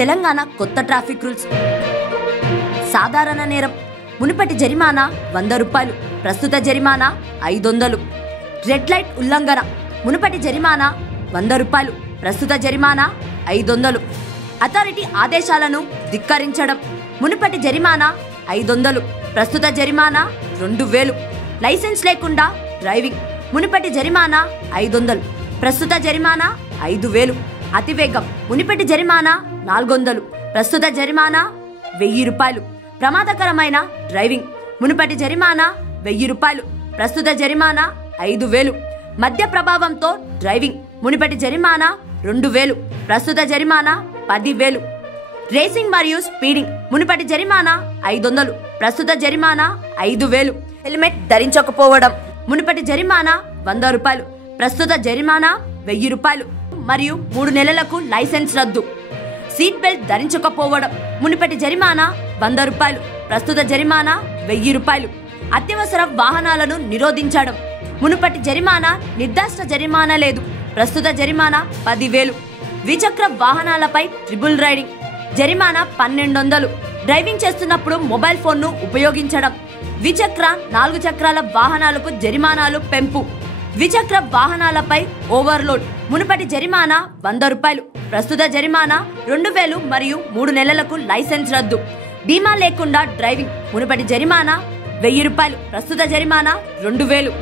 తెలంగాణ కొత్త traffic rules. సాధారణ నేరం మునుపటి జరిమానా 100 రూపాయలు, ప్రస్తుత జరిమానా 500. రెడ్ లైట్ ఉల్లంఘన మునుపటి జరిమానా 100 రూపాయలు, ప్రస్తుత జరిమానా 500. అథారిటీ ఆదేశాలను ధిక్కరించడం మునుపటి జరిమానా 500, ప్రస్తుత జరిమానా 2000. లైసెన్స్ లేకుండా డ్రైవింగ్ మునుపటి జరిమానా 500, ప్రస్తుత జరిమానా 5000. అతివేగం మునుపటి జరిమానా 400, ప్రస్తుత జరిమానా 1000 రూపాయలు. ప్రమాదకరమైన డ్రైవింగ్ మునుపటి జరిమానా 1000 రూపాయలు, ప్రస్తుత జరిమానా 5000. మద్య ప్రభావంతో డ్రైవింగ్ మునుపటి జరిమానా 2000, ప్రస్తుత జరిమానా 10,000. రేసింగ్ మరియు స్పీడింగ్ మునుపటి జరిమానా 500, ప్రస్తుత జరిమానా 5000. హెల్మెట్ ధరించకపోవడం మునుపటి జరిమానా 100 రూపాయలు, ప్రస్తుత జరిమానా 1000 రూపాయలు మరియు 3 నెలలకు లైసెన్స్ రద్దు. సీట్ బెల్ట్ ధరించకపోవడం మునుపటి జరిమానా 100 రూపాయలు, ప్రస్తుత జరిమానా 1000 రూపాయలు. అత్యవసర వాహనాలను నిరోధించడం మునుపటి జరిమానా నిర్దిష్ట జరిమానా లేదు, ప్రస్తుత జరిమానా 10,000. ద్విచక్ర వాహనాలపై ట్రిపుల్ రైడింగ్ జరిమానా 1200. డ్రైవింగ్ చేస్తున్నప్పుడు మొబైల్ ఫోన్ను ఉపయోగించడం. ద్విచక్ర 4 చక్రాల వాహనాలకు జరిమానాలు పెంపు. ద్విచక్ర వాహనాలపై ఓవర్లోడ్ మునుపటి జరిమానా 100 రూపాయలు, ప్రస్తుత జరిమానా 2000 మరియు 3 నెలలకు లైసెన్స్ రద్దు. బీమా లేకుండా డ్రైవింగ్ మునుపటి జరిమానా 1000 రూపాయలు, ప్రస్తుత జరిమానా 2000.